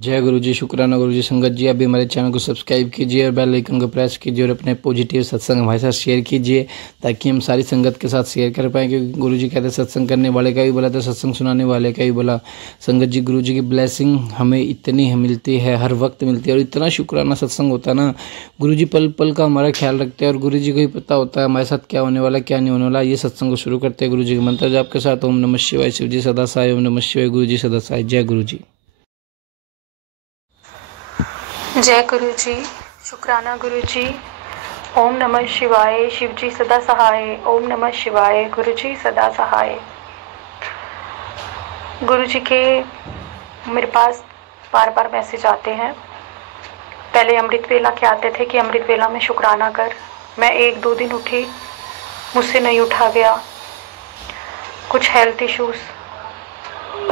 जय गुरु जी, शुक्राना गुरु जी। संगत जी, अभी हमारे चैनल को सब्सक्राइब कीजिए और बेल आइकन को प्रेस कीजिए और अपने पॉजिटिव सत्संग हमारे साथ शेयर कीजिए ताकि हम सारी संगत के साथ शेयर कर पाएँ। क्योंकि गुरु जी कहते हैं सत्संग करने वाले का भी भला तो सत्संग सुनाने वाले का भी भला। संगत जी, गुरु जी की ब्लेसिंग हमें इतनी मिलती है, हर वक्त मिलती है और इतना शुक्राना सत्संग होता है ना। गुरु जी पल पल का हमारा ख्याल रखते हैं और गुरु जी को ही पता होता है हमारे साथ क्या होने वाला क्या नहीं होने वाला। ये सत्संग को शुरू करते हैं गुरु जी के मंत्र जाप के साथ। ओम नमः शिवाय, शिव जी सदा सहाय। ओम नमः शिवाय, गुरु जी सदा सहाय। जय गुरु जी। जय गुरु जी, शुक्राना गुरु जी। ओम नमः शिवाय, शिव जी सदा सहाय। ओम नमः शिवाय, गुरु जी सदा सहाय। गुरु जी के मेरे पास बार बार मैसेज आते हैं। पहले अमृत वेला के आते थे कि अमृत वेला में शुक्राना कर। मैं 1-2 दिन उठी, मुझसे नहीं उठा गया। कुछ हेल्थ इश्यूज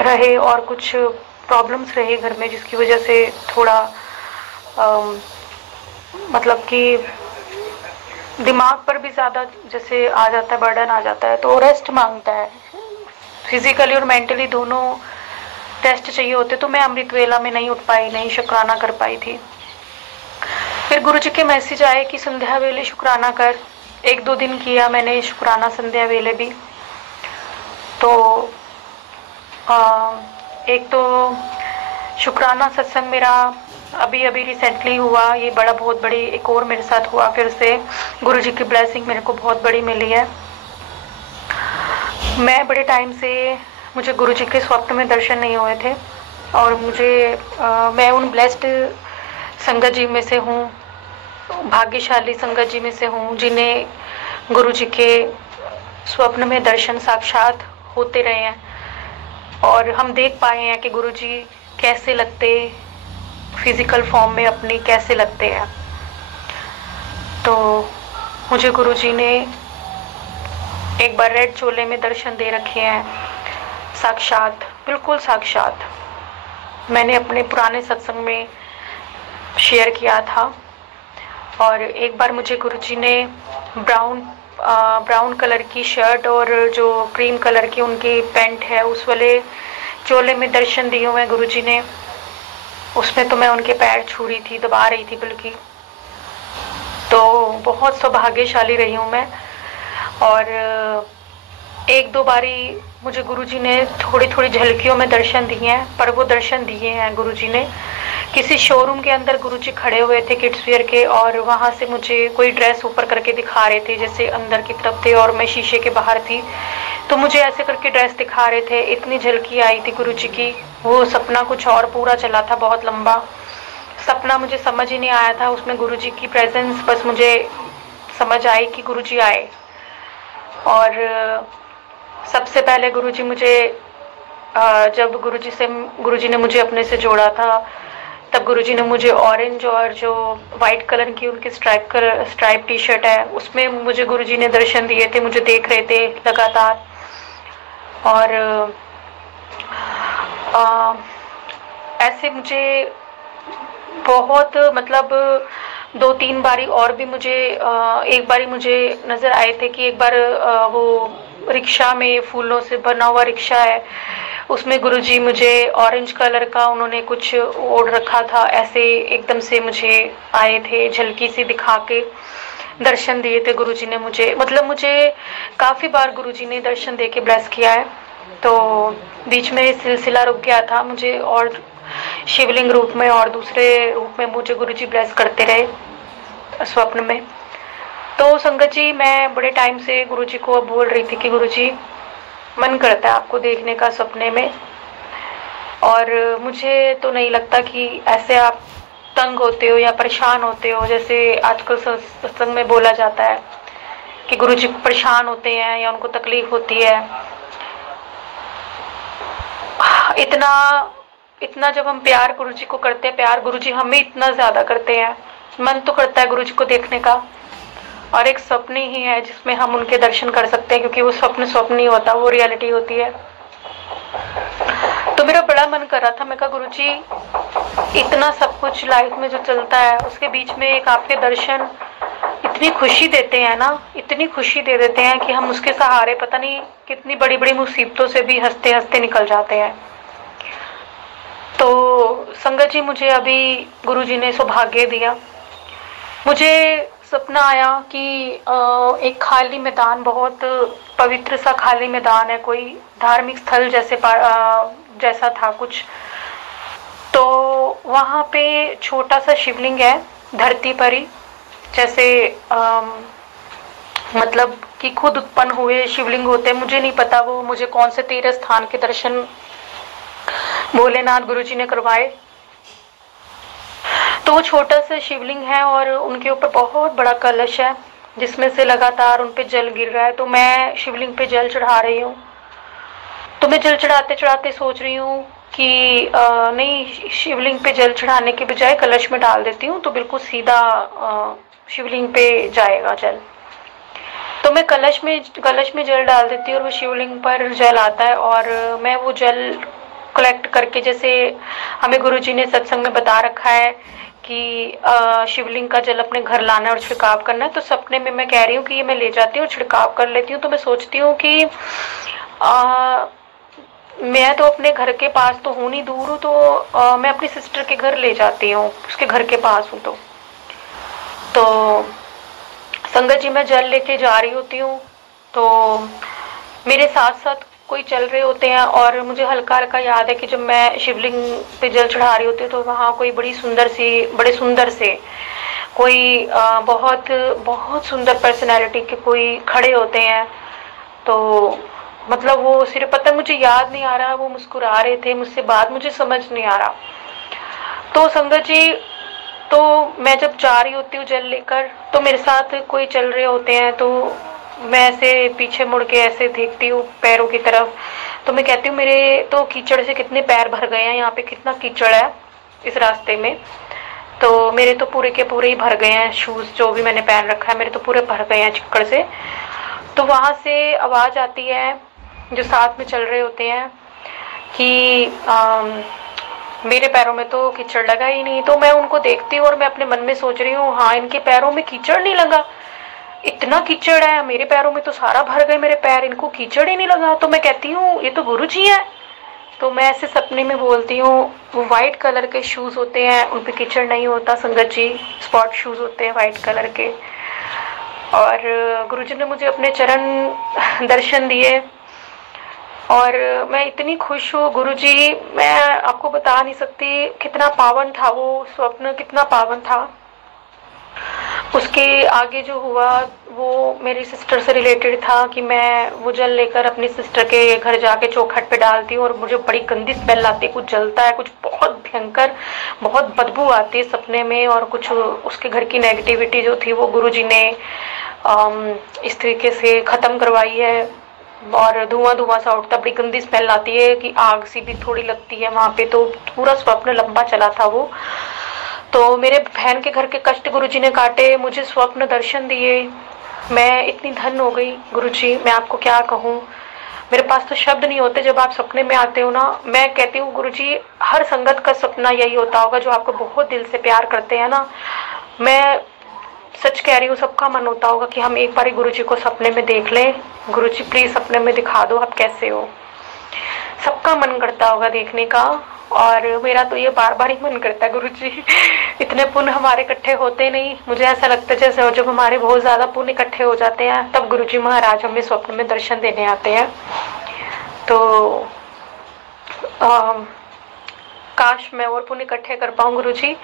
रहे और कुछ प्रॉब्लम्स रहे घर में, जिसकी वजह से थोड़ा मतलब कि दिमाग पर भी ज़्यादा जैसे आ जाता है, बर्डन आ जाता है, तो रेस्ट मांगता है। फिजिकली और मेंटली दोनों रेस्ट चाहिए होते। तो मैं अमृत वेला में नहीं उठ पाई, नहीं शुक्राना कर पाई थी। फिर गुरु जी के मैसेज आए कि संध्या वेले शुक्राना कर। 1-2 दिन किया मैंने शुक्राना संध्या वेले भी। तो एक तो शुक्राना सत्संग मेरा अभी रिसेंटली हुआ। ये बहुत बड़ी एक और मेरे साथ हुआ फिर से। गुरु जी की ब्लेसिंग मेरे को बहुत बड़ी मिली है। मैं बड़े टाइम से मुझे गुरु जी के स्वप्न में दर्शन नहीं हुए थे और मैं उन ब्लेस्ड संगत जी में से हूँ, भाग्यशाली संगत जी में से हूँ जिन्हें गुरु जी के स्वप्न में दर्शन साक्षात होते रहे हैं और हम देख पाए हैं कि गुरु जी कैसे लगते, फिजिकल फॉर्म में अपनी कैसे लगते हैं। तो मुझे गुरुजी ने एक बार रेड चोले में दर्शन दे रखे हैं, साक्षात, बिल्कुल साक्षात। मैंने अपने पुराने सत्संग में शेयर किया था। और एक बार मुझे गुरुजी ने ब्राउन कलर की शर्ट और जो क्रीम कलर की उनकी पैंट है उस वाले चोले में दर्शन दिए हुए गुरुजी ने। उसमें तो मैं उनके पैर छू रही थी, दबा रही थी बल्कि। तो बहुत सौभाग्यशाली रही हूँ मैं। और 1-2 बारी मुझे गुरुजी ने थोड़ी झलकियों में दर्शन दिए हैं, पर वो दर्शन दिए हैं गुरुजी ने। किसी शोरूम के अंदर गुरुजी खड़े हुए थे किड्स वेयर के और वहाँ से मुझे कोई ड्रेस ऊपर करके दिखा रहे थे, जैसे अंदर की तरफ थे और मैं शीशे के बाहर थी, तो मुझे ऐसे करके ड्रेस दिखा रहे थे। इतनी झलकी आई थी गुरुजी की। वो सपना कुछ और पूरा चला था, बहुत लंबा सपना, मुझे समझ ही नहीं आया था उसमें गुरुजी की प्रेजेंस। बस मुझे समझ आई कि गुरुजी आए। और सबसे पहले गुरुजी मुझे जब गुरुजी ने मुझे अपने से जोड़ा था, तब गुरुजी ने मुझे ऑरेंज और जो वाइट कलर की उनकी स्ट्राइप टी शर्ट है उसमें मुझे गुरुजी ने दर्शन दिए थे। मुझे देख रहे थे लगातार। और ऐसे मुझे बहुत मतलब 2-3 बारी और भी मुझे एक बारी मुझे नज़र आए थे कि एक बार वो रिक्शा में फूलों से बना हुआ रिक्शा है, उसमें गुरुजी मुझे ऑरेंज कलर का उन्होंने कुछ ओढ़ रखा था। ऐसे एकदम से मुझे आए थे, झलकी सी दिखा के दर्शन दिए थे गुरुजी ने मुझे। मतलब मुझे काफ़ी बार गुरुजी ने दर्शन दे के ब्लेस किया है। तो बीच में सिलसिला रुक गया था मुझे, और शिवलिंग रूप में और दूसरे रूप में मुझे गुरुजी ब्लेस करते रहे स्वप्न में। तो संगत जी, मैं बड़े टाइम से गुरुजी को बोल रही थी कि गुरुजी मन करता है आपको देखने का सपने में, और मुझे तो नहीं लगता कि ऐसे आप तंग होते हो या परेशान होते हो जैसे आजकल सत्संग में बोला जाता है कि गुरुजी परेशान होते हैं या उनको तकलीफ होती है। इतना जब हम प्यार गुरुजी को करते हैं, प्यार गुरुजी हमें इतना ज़्यादा करते हैं, मन तो करता है गुरुजी को देखने का। और एक स्वप्न ही है जिसमें हम उनके दर्शन कर सकते हैं, क्योंकि वो स्वप्न नहीं होता, वो रियलिटी होती है। तो मेरा बड़ा मन कर रहा था, मैं कहा गुरुजी इतना सब कुछ लाइफ में जो चलता है उसके बीच में एक आपके दर्शन इतनी खुशी देते हैं ना, इतनी खुशी दे देते हैं कि हम उसके सहारे पता नहीं कितनी बड़ी बड़ी मुसीबतों से भी हंसते हंसते निकल जाते हैं। तो संगत जी, मुझे अभी गुरुजी ने सौभाग्य दिया। मुझे सपना आया कि एक खाली मैदान, बहुत पवित्र सा खाली मैदान है, कोई धार्मिक स्थल जैसा था कुछ। तो वहाँ पे छोटा सा शिवलिंग है, धरती पर ही, जैसे मतलब कि खुद उत्पन्न हुए शिवलिंग होते हैं। मुझे नहीं पता वो मुझे कौन से तीर्थ स्थान के दर्शन भोलेनाथ गुरुजी ने करवाए। तो वो छोटा सा शिवलिंग है और उनके ऊपर बहुत बड़ा कलश है जिसमें से लगातार उन पे जल गिर रहा है। तो मैं शिवलिंग पे जल चढ़ा रही हूँ। तो मैं जल चढ़ाते चढ़ाते सोच रही हूँ कि नहीं, शिवलिंग पे जल चढ़ाने के बजाय कलश में डाल देती हूँ तो बिल्कुल सीधा शिवलिंग पे जाएगा जल। तो मैं कलश में जल डाल देती हूँ और वो शिवलिंग पर जल आता है। और मैं वो जल कलेक्ट करके, जैसे हमें गुरुजी ने सत्संग में बता रखा है कि शिवलिंग का जल अपने घर लाना है और छिड़काव करना है, तो सपने में मैं कह रही हूँ कि ये मैं ले जाती हूँ, छिड़काव कर लेती हूँ। तो मैं सोचती हूँ कि मैं तो अपने घर के पास तो हूँ नहीं, दूर हूँ, तो मैं अपनी सिस्टर के घर ले जाती हूँ, उसके घर के पास हूँ। तो संगत जी, मैं जल लेके जा रही होती हूँ तो मेरे साथ साथ कोई चल रहे होते हैं और मुझे हल्का हल्का याद है कि जब मैं शिवलिंग पे जल चढ़ा रही होती हूँ तो वहाँ कोई बड़े सुंदर से कोई बहुत बहुत सुंदर पर्सनैलिटी के कोई खड़े होते हैं। तो मतलब वो सिर्फ, पता मुझे याद नहीं आ रहा, वो मुस्कुरा रहे थे मुझसे, बात मुझे समझ नहीं आ रहा। तो संगत जी, तो मैं जब जा रही होती हूँ जल लेकर, तो मेरे साथ कोई चल रहे होते हैं, तो मैं ऐसे पीछे मुड़ के ऐसे देखती हूँ पैरों की तरफ। तो मैं कहती हूँ मेरे तो कीचड़ से कितने पैर भर गए हैं, यहाँ पे कितना कीचड़ है इस रास्ते में। तो मेरे तो पूरे के पूरे ही भर गए हैं, शूज जो भी मैंने पहन रखा है मेरे तो पूरे भर गए हैं चिक्कड़ से। तो वहाँ से आवाज आती है जो साथ में चल रहे होते हैं कि मेरे पैरों में तो कीचड़ लगा ही नहीं। तो मैं उनको देखती हूँ और मैं अपने मन में सोच रही हूँ, हाँ, इनके पैरों में कीचड़ नहीं लगा, इतना कीचड़ है, मेरे पैरों में तो सारा भर गए मेरे पैर, इनको कीचड़ ही नहीं लगा। तो मैं कहती हूँ ये तो गुरुजी है। तो मैं ऐसे सपने में बोलती हूँ, वो व्हाइट कलर के शूज होते हैं, उन पे कीचड़ नहीं होता संगत जी, स्पॉट शूज होते हैं व्हाइट कलर के। और गुरुजी ने मुझे अपने चरण दर्शन दिए और मैं इतनी खुश हूँ गुरुजी, मैं आपको बता नहीं सकती कितना पावन था वो स्वप्न, कितना पावन था। उसके आगे जो हुआ वो मेरी सिस्टर से रिलेटेड था कि मैं वो जल लेकर अपनी सिस्टर के घर जाके चौखट पे डालती हूँ और मुझे बड़ी गंदी स्मेल आती है, कुछ जलता है, कुछ बहुत भयंकर, बहुत बदबू आती है सपने में। और कुछ उसके घर की नेगेटिविटी जो थी वो गुरुजी ने इस तरीके से ख़त्म करवाई है। और धुआं सा उठता, बड़ी गंदी स्मेल आती है कि आग सी भी थोड़ी लगती है वहाँ पे। तो पूरा स्वप्न लंबा चला था वो। तो मेरे बहन के घर के कष्ट गुरुजी ने काटे, मुझे स्वप्न दर्शन दिए, मैं इतनी धन्य हो गई गुरुजी, मैं आपको क्या कहूँ, मेरे पास तो शब्द नहीं होते जब आप सपने में आते हो ना। मैं कहती हूँ गुरुजी, हर संगत का सपना यही होता होगा जो आपको बहुत दिल से प्यार करते हैं ना। मैं सच कह रही हूँ, सबका मन होता होगा कि हम एक बार गुरुजी को सपने में देख लें, गुरुजी प्लीज सपने में दिखा दो आप कैसे हो। सबका मन करता होगा देखने का, और मेरा तो ये बार बार ही मन करता है गुरुजी। इतने पुण्य हमारे इकट्ठे होते नहीं, मुझे ऐसा लगता है जैसे जब हमारे बहुत ज्यादा पुण्य इकट्ठे हो जाते हैं तब गुरुजी महाराज हमें स्वप्न में दर्शन देने आते हैं। तो काश मैं और पुण्य इकट्ठे कर पाऊँ गुरुजी,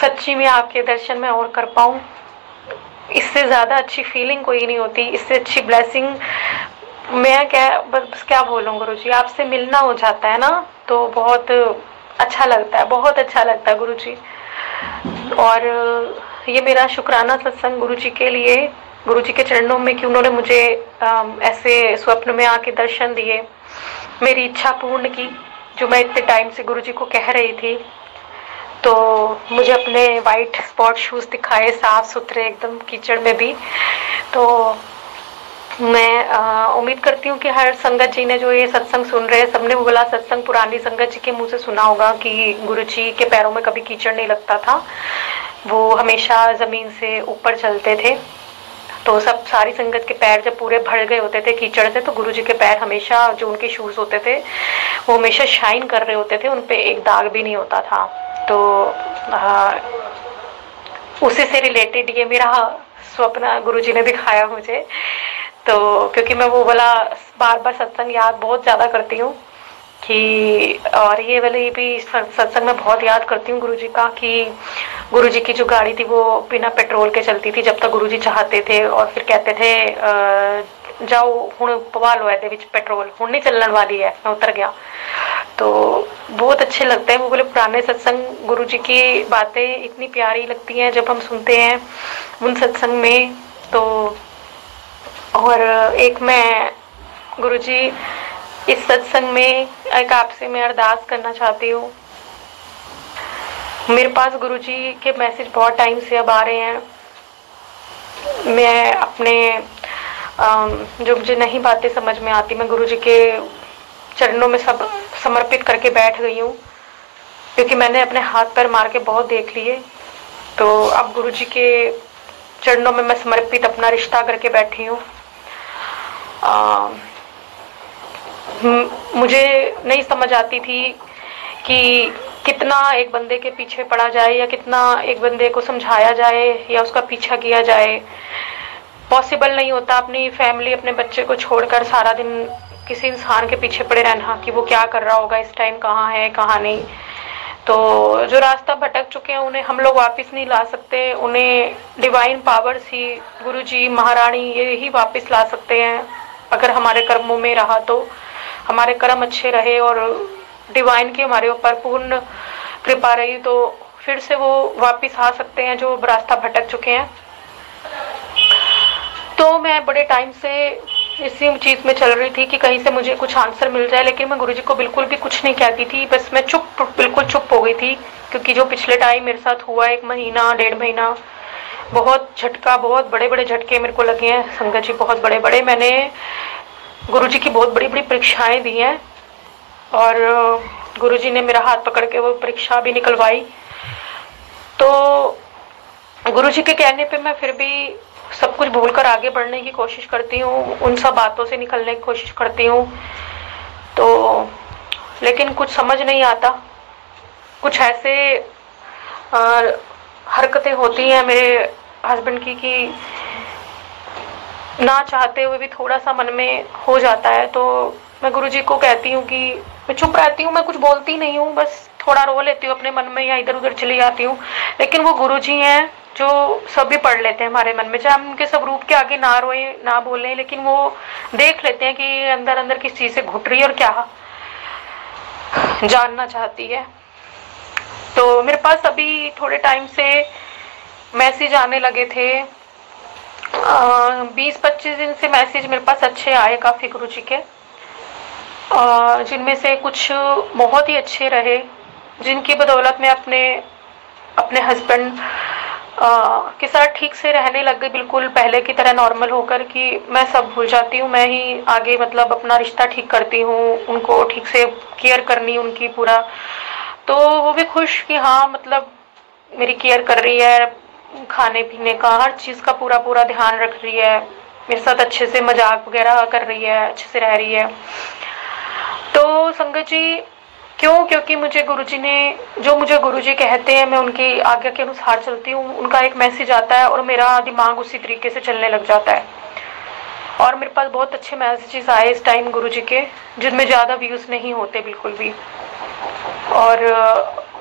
सच्ची में आपके दर्शन में और कर पाऊँ। इससे ज्यादा अच्छी फीलिंग कोई नहीं होती, इससे अच्छी ब्लेसिंग मैं बस क्या बोलूं गुरुजी, आपसे मिलना हो जाता है ना तो बहुत अच्छा लगता है, बहुत अच्छा लगता है गुरुजी। और ये मेरा शुक्राना सत्संग गुरुजी के लिए, गुरुजी के चरणों में कि उन्होंने मुझे ऐसे स्वप्न में आके दर्शन दिए, मेरी इच्छा पूर्ण की जो मैं इतने टाइम से गुरुजी को कह रही थी। तो मुझे अपने वाइट स्पॉट शूज दिखाए, साफ सुथरे एकदम कीचड़ में भी। तो मैं उम्मीद करती हूँ कि हर संगत जी ने जो ये सत्संग सुन रहे हैं, सबने वो वाला सत्संग पुरानी संगत जी के मुंह से सुना होगा कि गुरुजी के पैरों में कभी कीचड़ नहीं लगता था, वो हमेशा जमीन से ऊपर चलते थे। तो सब सारी संगत के पैर जब पूरे भर गए होते थे कीचड़ से, तो गुरुजी के पैर हमेशा, जो उनके शूज होते थे वो हमेशा शाइन कर रहे होते थे, उन पे एक दाग भी नहीं होता था। तो उसी से रिलेटेड ये मेरा स्वप्न गुरुजी ने दिखाया मुझे। तो क्योंकि मैं वो वाला बार बार सत्संग याद बहुत ज़्यादा करती हूँ कि, और ये वाली भी सत्संग में बहुत याद करती हूँ गुरुजी का, कि गुरुजी की जो गाड़ी थी वो बिना पेट्रोल के चलती थी जब तक गुरुजी चाहते थे, और फिर कहते थे जाओ हुण पवा लो एदे विच पेट्रोल, हुण नहीं चलने वाली है। मैं उतर गया। तो बहुत अच्छे लगते हैं वो बोले पुराने सत्संग। गुरुजी की बातें इतनी प्यारी लगती हैं जब हम सुनते हैं उन सत्संग में। तो और एक मैं गुरुजी इस सत्संग में एक आपसे मैं अरदास करना चाहती हूँ। मेरे पास गुरुजी के मैसेज बहुत टाइम से अब आ रहे हैं। मैं अपने जो मुझे नहीं बातें समझ में आती, मैं गुरुजी के चरणों में सब समर्पित करके बैठ गई हूँ, क्योंकि मैंने अपने हाथ पैर मार के बहुत देख लिए। तो अब गुरुजी के चरणों में मैं समर्पित अपना रिश्ता करके बैठी हूँ। मुझे नहीं समझ आती थी कि कितना एक बंदे के पीछे पड़ा जाए, या कितना एक बंदे को समझाया जाए, या उसका पीछा किया जाए। पॉसिबल नहीं होता अपनी फैमिली, अपने बच्चे को छोड़कर सारा दिन किसी इंसान के पीछे पड़े रहना कि वो क्या कर रहा होगा इस टाइम, कहाँ है कहाँ नहीं। तो जो रास्ता भटक चुके हैं उन्हें हम लोग वापस नहीं ला सकते, उन्हें डिवाइन पावर्स ही, गुरुजी महारानी ये ही वापस ला सकते हैं। अगर हमारे कर्मों में रहा तो, हमारे कर्म अच्छे रहे और डिवाइन की हमारे ऊपर पूर्ण कृपा रही, तो फिर से वो वापस आ सकते हैं जो रास्ता भटक चुके हैं। तो मैं बड़े टाइम से इसी चीज में चल रही थी कि कहीं से मुझे कुछ आंसर मिल जाए, लेकिन मैं गुरुजी को बिल्कुल भी कुछ नहीं कहती थी। बस मैं बिल्कुल चुप हो गई थी, क्योंकि जो पिछले टाइम मेरे साथ हुआ, 1 महीना 1.5 महीना, बहुत झटका, बहुत बड़े बड़े झटके मेरे को लगे हैं संगत जी, बहुत बड़े बड़े। मैंने गुरुजी की बहुत बड़ी बड़ी परीक्षाएं दी हैं, और गुरुजी ने मेरा हाथ पकड़ के वो परीक्षा भी निकलवाई। तो गुरुजी के कहने पे मैं फिर भी सब कुछ भूलकर आगे बढ़ने की कोशिश करती हूँ, उन सब बातों से निकलने की कोशिश करती हूँ। तो लेकिन कुछ समझ नहीं आता, कुछ ऐसे हरकतें होती हैं मेरे हस्बैंड की कि ना चाहते हुए भी थोड़ा सा मन में हो जाता है। तो मैं गुरुजी को कहती हूँ कि मैं चुप रहती हूँ, मैं कुछ बोलती नहीं हूँ, बस थोड़ा रो लेती हूँ अपने मन में, या इधर उधर चली जाती हूँ। लेकिन वो गुरुजी हैं जो सभी पढ़ लेते हैं हमारे मन में, चाहे हम उनके सब रूप के आगे ना रोए ना बोले, लेकिन वो देख लेते हैं कि अंदर अंदर किस चीज से घुट रही है और क्या जानना चाहती है। तो मेरे पास अभी थोड़े टाइम से मैसेज आने लगे थे, 20-25 दिन से मैसेज मेरे पास अच्छे आए काफी गुरुजी के, जिनमें से कुछ बहुत ही अच्छे रहे, जिनकी बदौलत मैं अपने हस्बैंड के साथ ठीक से रहने लग गई, बिल्कुल पहले की तरह नॉर्मल होकर, कि मैं सब भूल जाती हूँ, मैं ही आगे मतलब अपना रिश्ता ठीक करती हूँ, उनको ठीक से केयर करनी उनकी पूरा। तो वो भी खुश कि हाँ मतलब मेरी केयर कर रही है, खाने पीने का हर चीज़ का पूरा पूरा ध्यान रख रही है, मेरे साथ अच्छे से मजाक वगैरह कर रही है, अच्छे से रह रही है। तो संगत जी क्यों? क्योंकि मुझे गुरुजी ने, जो मुझे गुरुजी कहते हैं मैं उनकी आज्ञा के अनुसार चलती हूँ, उनका एक मैसेज आता है और मेरा दिमाग उसी तरीके से चलने लग जाता है। और मेरे पास बहुत अच्छे मैसेजेस आए इस टाइम गुरुजी के, जिनमें ज़्यादा व्यूज़ नहीं होते बिल्कुल भी, और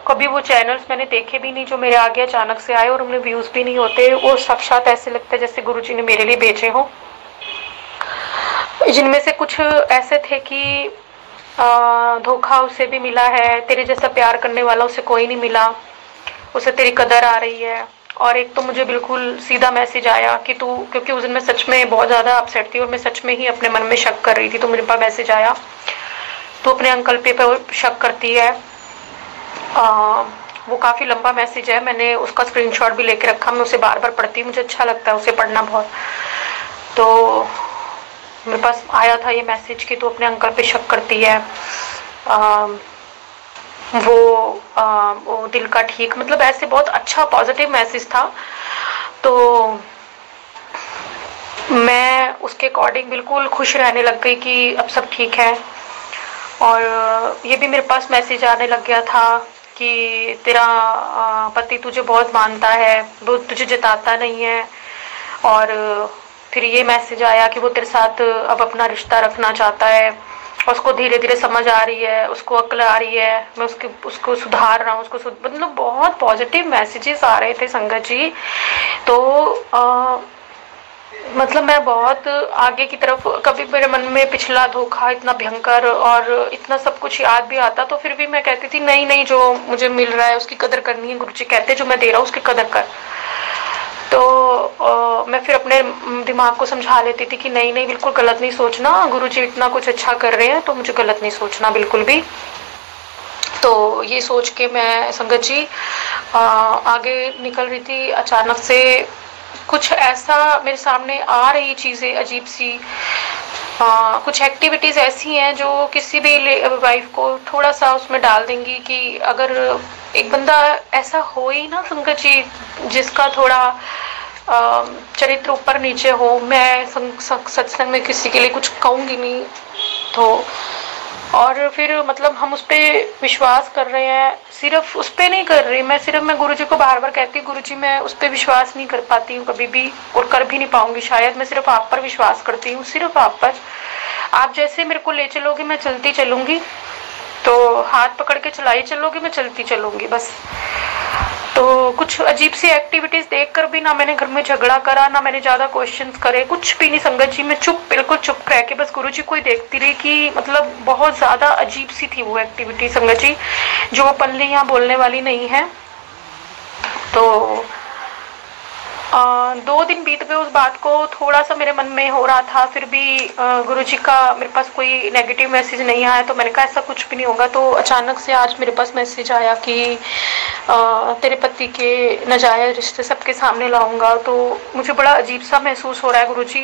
कभी वो चैनल्स मैंने देखे भी नहीं जो मेरे आगे अचानक से आए और उनमें व्यूज़ भी नहीं होते। वो साक्षात ऐसे लगता है जैसे गुरुजी ने मेरे लिए भेजे हों। जिनमें से कुछ ऐसे थे कि धोखा उसे भी मिला है, तेरे जैसा प्यार करने वाला उसे कोई नहीं मिला, उसे तेरी कदर आ रही है। और एक तो मुझे बिल्कुल सीधा मैसेज आया कि तू, क्योंकि उस दिन मैं सच में बहुत ज़्यादा अपसेट थी और मैं सच में ही अपने मन में शक कर रही थी, तो मेरे पास मैसेज आया, तो अपने अंकल पे शक करती है। वो काफ़ी लंबा मैसेज है, मैंने उसका स्क्रीनशॉट भी लेके रखा, मैं उसे बार बार पढ़ती हूँ, मुझे अच्छा लगता है उसे पढ़ना बहुत। तो मेरे पास आया था ये मैसेज कि तू अपने अंकल पे शक करती है, वो दिल का ठीक, मतलब ऐसे बहुत अच्छा पॉजिटिव मैसेज था। तो मैं उसके अकॉर्डिंग बिल्कुल खुश रहने लग गई कि अब सब ठीक है। और ये भी मेरे पास मैसेज आने लग गया था कि तेरा पति तुझे बहुत मानता है, वो तुझे जताता नहीं है। और फिर ये मैसेज आया कि वो तेरे साथ अब अपना रिश्ता रखना चाहता है, और उसको धीरे धीरे समझ आ रही है, उसको अक्ल आ रही है, मैं उसको सुधार रहा हूँ, मतलब बहुत पॉजिटिव मैसेजेस आ रहे थे संगत जी। तो मतलब मैं बहुत आगे की तरफ, कभी मेरे मन में पिछला धोखा इतना भयंकर और इतना सब कुछ याद भी आता, तो फिर भी मैं कहती थी नहीं नहीं, जो मुझे मिल रहा है उसकी कदर करनी है। गुरुजी कहते जो मैं दे रहा हूँ उसकी कदर कर। तो मैं फिर अपने दिमाग को समझा लेती थी कि नहीं नहीं, बिल्कुल गलत नहीं सोचना, गुरुजी इतना कुछ अच्छा कर रहे हैं तो मुझे गलत नहीं सोचना बिल्कुल भी। तो ये सोच के मैं संगत जी आगे निकल रही थी। अचानक से कुछ ऐसा मेरे सामने आ रही चीज़ें अजीब सी, कुछ एक्टिविटीज़ ऐसी हैं जो किसी भी वाइफ को थोड़ा सा उसमें डाल देंगी कि अगर एक बंदा ऐसा हो ही ना संगत जी जिसका थोड़ा चरित्र ऊपर नीचे हो। मैं सत्संग में किसी के लिए कुछ कहूँगी नहीं तो, और फिर मतलब हम उस पर विश्वास कर रहे हैं, सिर्फ उस पर नहीं कर रही मैं, सिर्फ मैं गुरुजी को बार बार कहती हूँ गुरुजी मैं उस पर विश्वास नहीं कर पाती हूँ कभी भी, और कर भी नहीं पाऊंगी शायद। मैं सिर्फ आप पर विश्वास करती हूँ, सिर्फ आप पर। आप जैसे मेरे को ले चलोगे मैं चलती चलूंगी, तो हाथ पकड़ के चलाई चलोगे मैं चलती चलूंगी बस। तो कुछ अजीब सी एक्टिविटीज देखकर भी ना मैंने घर में झगड़ा करा, ना मैंने ज्यादा क्वेश्चंस करे, कुछ भी नहीं संगत जी। मैं चुप, बिल्कुल चुप रह के बस गुरुजी को ही देखती रही कि मतलब बहुत ज्यादा अजीब सी थी वो एक्टिविटी संगत जी, जो पल्ले यहाँ बोलने वाली नहीं है। तो 2 दिन बीत गए उस बात को, थोड़ा सा मेरे मन में हो रहा था, फिर भी गुरुजी का मेरे पास कोई नेगेटिव मैसेज नहीं आया, तो मैंने कहा ऐसा कुछ भी नहीं होगा। तो अचानक से आज मेरे पास मैसेज आया कि तेरे पति के नाजायज रिश्ते सबके सामने लाऊंगा। तो मुझे बड़ा अजीब सा महसूस हो रहा है गुरुजी,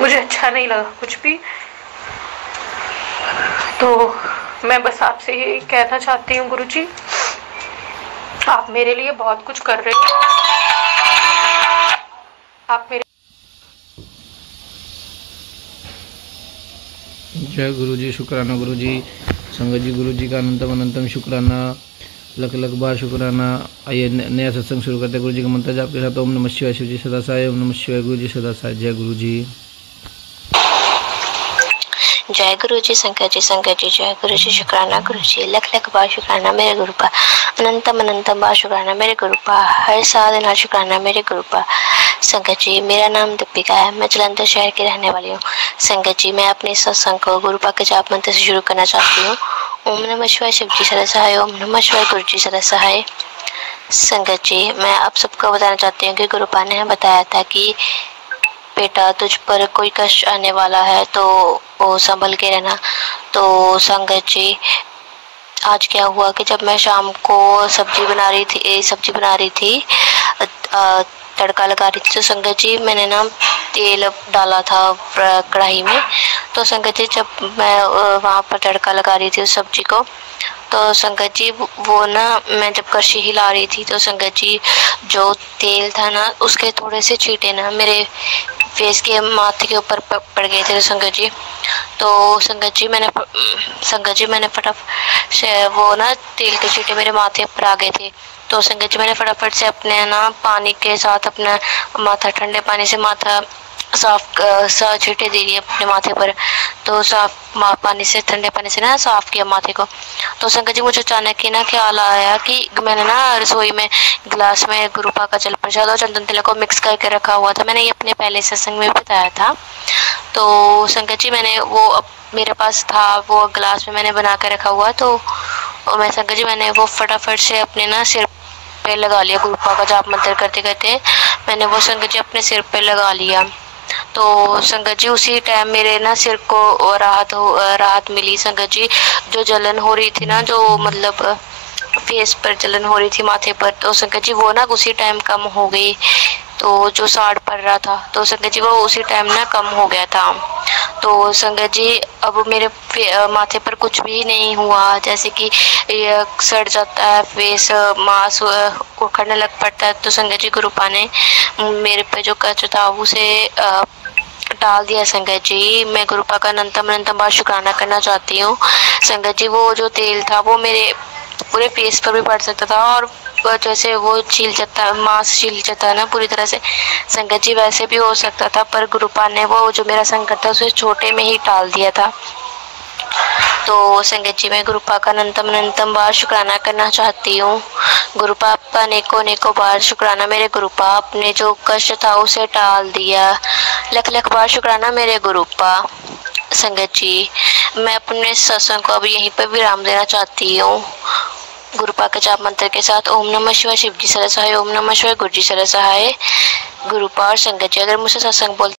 मुझे अच्छा नहीं लगा कुछ भी। तो मैं बस आपसे ये कहना चाहती हूँ गुरुजी, आप मेरे लिए बहुत कुछ कर रहे हो, आप मेरे। जय गुरुजी, शुक्राना गुरुजी। संगत जी गुरुजी का अनंतम अनंतम शुक्राना, लख लख बार शुक्राना। आइए नया सत्संग शुरू करते हैं। गुरुजी का मंत्र आपके साथ ओम नमः शिवाय, शिव जी सदा सहाय, ओम नमः शिवाय, गुरु जी सदा सहाय। जय गुरुजी। जय गुरु जी, संगत जी जय गुरु जी, शुक्राना गुरु जी, लख लख बार शुक्राना मेरे गुरु का, अनंतम अनंतम बार शुक्राना मेरे गुरु का, हर साधना शुक्राना मेरे गुरु का। संगत जी मेरा नाम दीपिका है, मैं जलंधर शहर की रहने वाली हूँ। संगत जी मैं अपने सत्संग को गुरु पाक के जाप मंत्र से शुरू करना चाहती हूँ। ओम नमः शिवाय, शिव जी सदा सहाय, ओम नमः शिवाय, गुरु जी सदा सहाय। संगत जी मैं आप सबको बताना चाहती हूँ कि गुरु पाक ने बताया था कि बेटा तुझ पर कोई कष्ट आने वाला है तो वो संभल के रहना। तो संगत जी आज क्या हुआ कि जब मैं शाम को सब्जी बना रही थी तड़का लगा रही थी, तो संगत जी मैंने ना तेल डाला था कढ़ाई में। तो संगत जी जब मैं वहाँ पर तड़का लगा रही थी उस सब्जी को, तो संगत जी वो ना मैं जब कड़छी हिला रही थी तो संगत जी जो तेल था ना उसके थोड़े से छींटे ना मेरे फेस के माथे के ऊपर पड़ गए थे संगत जी। तो संगत जी मैंने फटाफट से वो ना तेल के छींटे मेरे माथे पर आ गए थे। तो संगत जी मैंने फटाफट से अपने ना पानी के साथ अपना माथा, ठंडे पानी से माथा साफ छींटे दे दिए अपने माथे पर। तो साफ पानी से, ठंडे पानी से ना साफ किया माथे को। तो संगत जी मुझे अचानक ही ना ख्याल आया कि मैंने ना रसोई में गिलास में गुरु पाक का जल प्रसाद और चंदन तिलक को मिक्स करके रखा हुआ था। मैंने ये अपने पहले सत्संग में बताया था। तो संगत जी मैंने वो मेरे पास था, वो गिलास में मैंने बना कर रखा हुआ। तो मैं संगत जी मैंने वो फटाफट से अपने ना सिर पे लगा लिया। गुरु पाक का जाप मंत्र करते करते मैंने वो संगत जी अपने सिर पे लगा लिया। तो संगत जी उसी टाइम मेरे ना सिर को राहत मिली। संगत जी जो जलन हो रही थी ना, जो मतलब फेस पर जलन हो रही थी माथे पर, तो संगत जी वो ना उसी टाइम कम हो गई। तो जो साड़ पड़ रहा था तो संगत जी वो उसी टाइम ना कम हो गया था। तो संगत जी अब मेरे माथे पर कुछ भी नहीं हुआ, जैसे कि ये सड़ जाता है फेस, मांस उखड़ने लग पड़ता है। तो संगत जी गुरुपा ने मेरे पे जो कष्ट था उसे डाल दिया। संगत जी मैं गुरुपा का अनंतम बार शुक्राना करना चाहती हूँ। संगत जी वो जो तेल था वो मेरे पूरे फेस पर भी पड़ सकता था, और जैसे वो छील जाता, मांस छील जाता है ना पूरी तरह से, संगत जी वैसे भी हो सकता था, पर गुरुपा ने वो जो मेरा संकट था उसे छोटे में ही टाल दिया था। तो संगत जी मैं गुरुपा का अनंतम बार शुक्राना करना चाहती हूँ। गुरुपा आपका अनेकों बार शुक्राना मेरे गुरुपा, आपने जो कष्ट था उसे टाल दिया। लख बार शुक्राना मेरे गुरुपा। संगत जी मैं अपने सत्संग को अब यहीं पर विराम देना चाहती हूँ। गुरुपा के जाप मंत्र के साथ ओम नमः शिवाय, शिव जी सरसहाय, ओम नमः शिवाय, गुरु जी सरसहाय। गुरुपा और संगत जी अगर मुझसे सत्संग बोलते